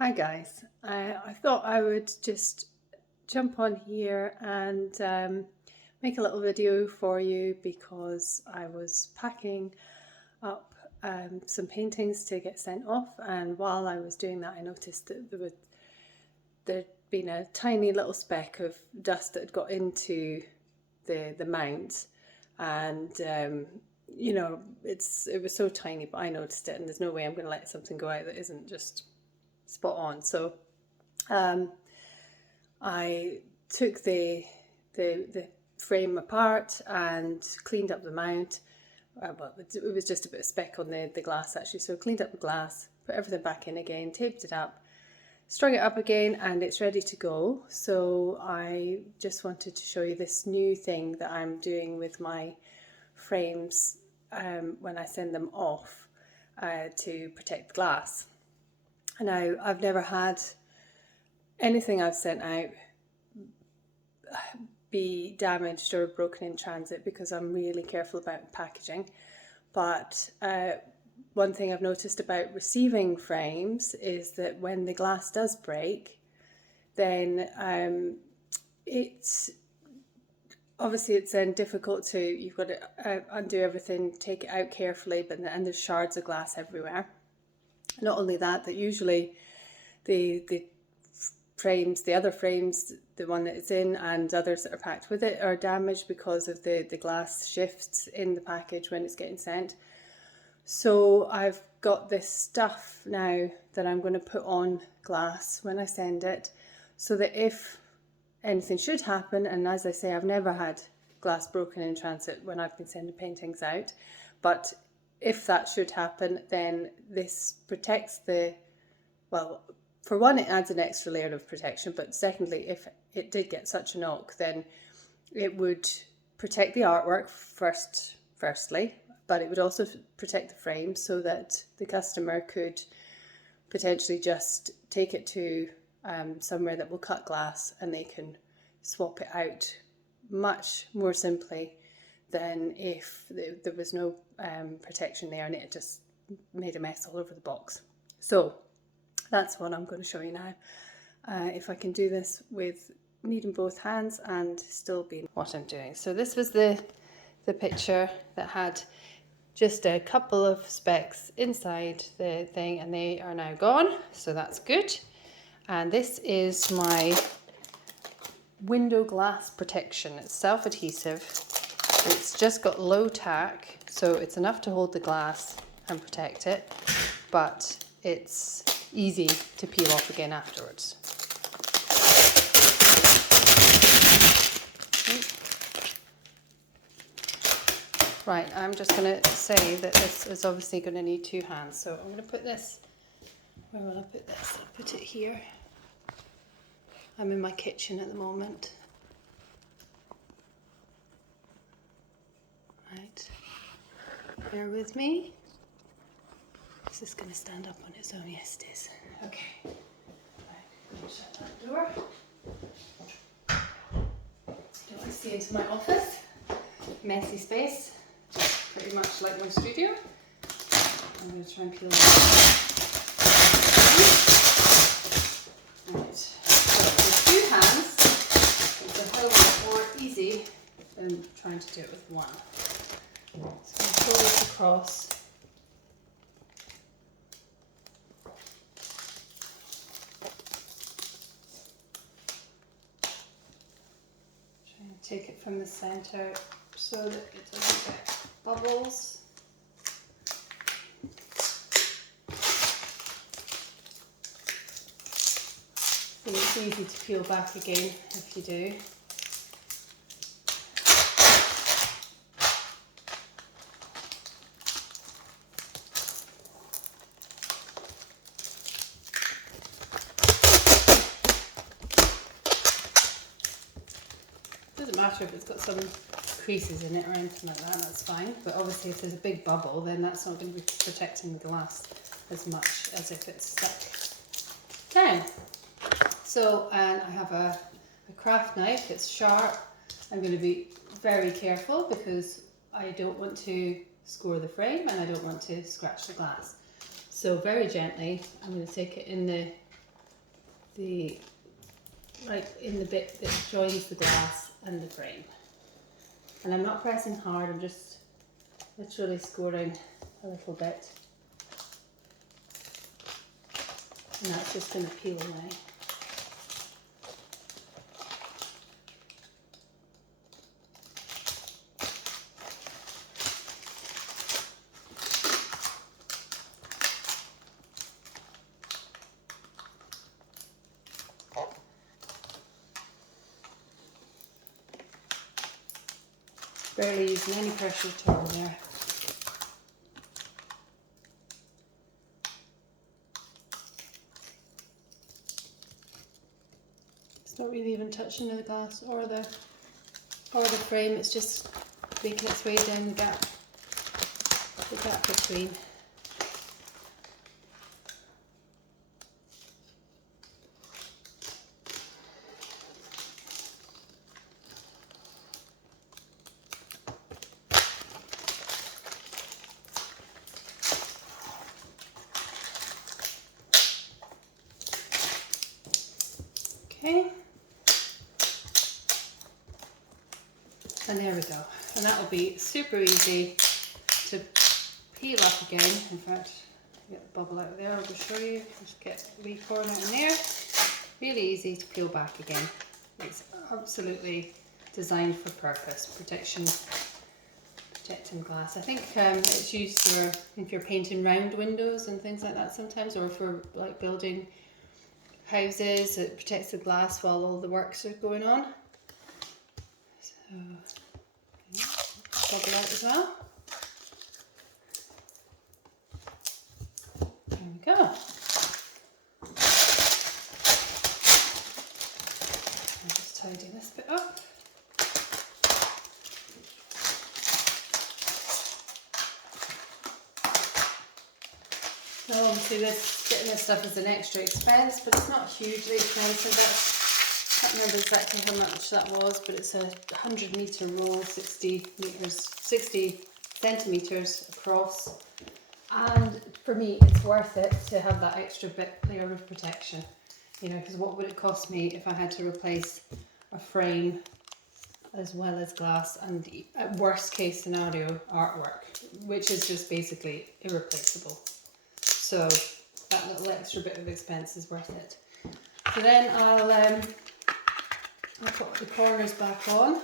Hi guys, I thought I would just jump on here and make a little video for you because I was packing up some paintings to get sent off, and while I was doing that I noticed that there'd been a tiny little speck of dust that had got into the mount, and it was so tiny, but I noticed it, and there's no way I'm going to let something go out that isn't just spot on. So I took the frame apart and cleaned up the mount. It was just a bit of speck on the glass actually, so cleaned up the glass, put everything back in again, taped it up, strung it up again, and it's ready to go. So I just wanted to show you this new thing that I'm doing with my frames when I send them off to protect the glass. Now, I've never had anything I've sent out be damaged or broken in transit because I'm really careful about packaging. But one thing I've noticed about receiving frames is that when the glass does break, then it's then difficult to, you've got to undo everything, take it out carefully, and there's shards of glass everywhere. Not only that, usually the frames, the other frames, the one that it's in and others that are packed with it, are damaged because of the glass shifts in the package when it's getting sent. So I've got this stuff now that I'm going to put on glass when I send it, so that if anything should happen, and as I say, I've never had glass broken in transit when I've been sending paintings out, but if that should happen, then this protects for one, it adds an extra layer of protection, but secondly, if it did get such a knock, then it would protect the artwork firstly, but it would also protect the frame so that the customer could potentially just take it to somewhere that will cut glass and they can swap it out much more simply than if there was no protection there and it just made a mess all over the box. So that's what I'm going to show you now. If I can do this with needing both hands and still being what I'm doing. So this was the picture that had just a couple of specks inside the thing, and they are now gone, so that's good. And this is my window glass protection. It's self-adhesive. It's just got low tack, so it's enough to hold the glass and protect it, but it's easy to peel off again afterwards. Right, I'm just going to say that this is obviously going to need two hands, so I'm going to put this, where will I put this? I'll put it here. I'm in my kitchen at the moment. Right, bear with me. Is this going to stand up on its own? Yes, it is. Okay. Right, shut that door. Don't want to see into my office. Messy space, just pretty much like my studio. I'm going to try and peel it. Right. So with two hands, it's a hell of a lot more easy than trying to do it with one. So I'm going to pull this across. Take it from the center so that it doesn't get bubbles. So it's easy to peel back again if you do. Doesn't matter if it's got some creases in it or anything like that, that's fine. But obviously if there's a big bubble, then that's not going to be protecting the glass as much as if it's stuck down. So, and I have a craft knife, it's sharp. I'm going to be very careful because I don't want to score the frame and I don't want to scratch the glass. So very gently, I'm going to take it in the right in the bit that joins the glass and the frame. And I'm not pressing hard, I'm just literally scoring a little bit. And that's just going to peel away. Barely using any pressure at all there. It's not really even touching the glass or the frame, it's just making its way down the gap between. Okay, and there we go. And that will be super easy to peel up again. In fact, get the bubble out of there, I'll just show you. Just get the wee corner in there. Really easy to peel back again. It's absolutely designed for purpose, protecting glass. I think it's used for if you're painting round windows and things like that sometimes, or for like building houses. It protects the glass while all the works are going on. So, okay, bubble out as well. There we go. I'll just tidy this bit up. Now obviously getting this stuff is an extra expense, but it's not hugely expensive. I can't remember exactly how much that was, but it's a 100 metre roll, 60 centimetres across. And for me, it's worth it to have that extra layer of protection. You know, because what would it cost me if I had to replace a frame as well as glass and, at worst case scenario, artwork, which is just basically irreplaceable. So that little extra bit of expense is worth it. So then I'll put the corners back on.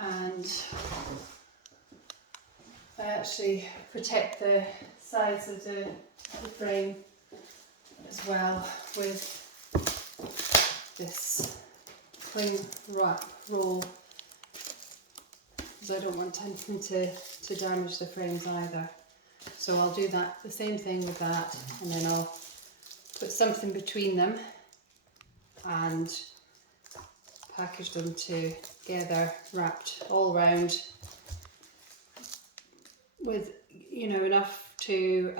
And I actually protect the sides of the frame as well with this cling wrap roll, because I don't want anything to damage the frames either. So I'll do that, the same thing with that, and then I'll put something between them and package them together, wrapped all around with, you know, enough to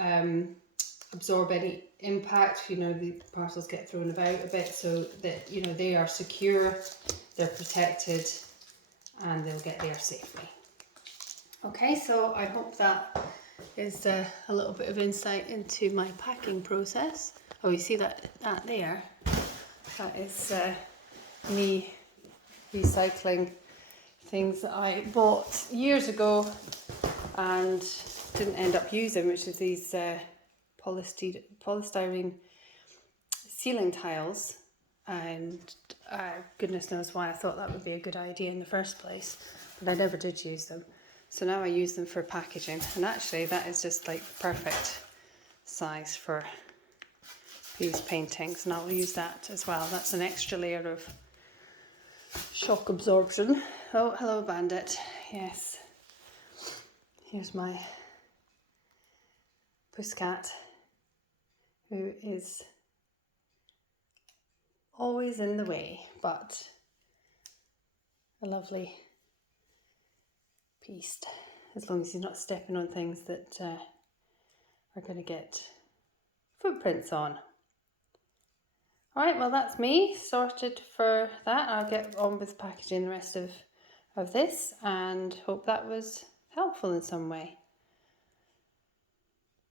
absorb any impact. You know, the parcels get thrown about a bit, so that, you know, they are secure, they're protected, and they'll get there safely. Okay, so I hope that is a little bit of insight into my packing process. Oh, you see that there? That is me recycling things that I bought years ago and didn't end up using, which is these polystyrene ceiling tiles, and goodness knows why I thought that would be a good idea in the first place, but I never did use them. So now I use them for packaging, and actually that is just like the perfect size for these paintings, and I'll use that as well. That's an extra layer of shock absorption. Oh, hello Bandit. Yes, here's my pusscat, who is always in the way, but a lovely beast, as long as he's not stepping on things that are going to get footprints on. Alright, well that's me sorted for that. I'll get on with packaging the rest of of this and hope that was helpful in some way.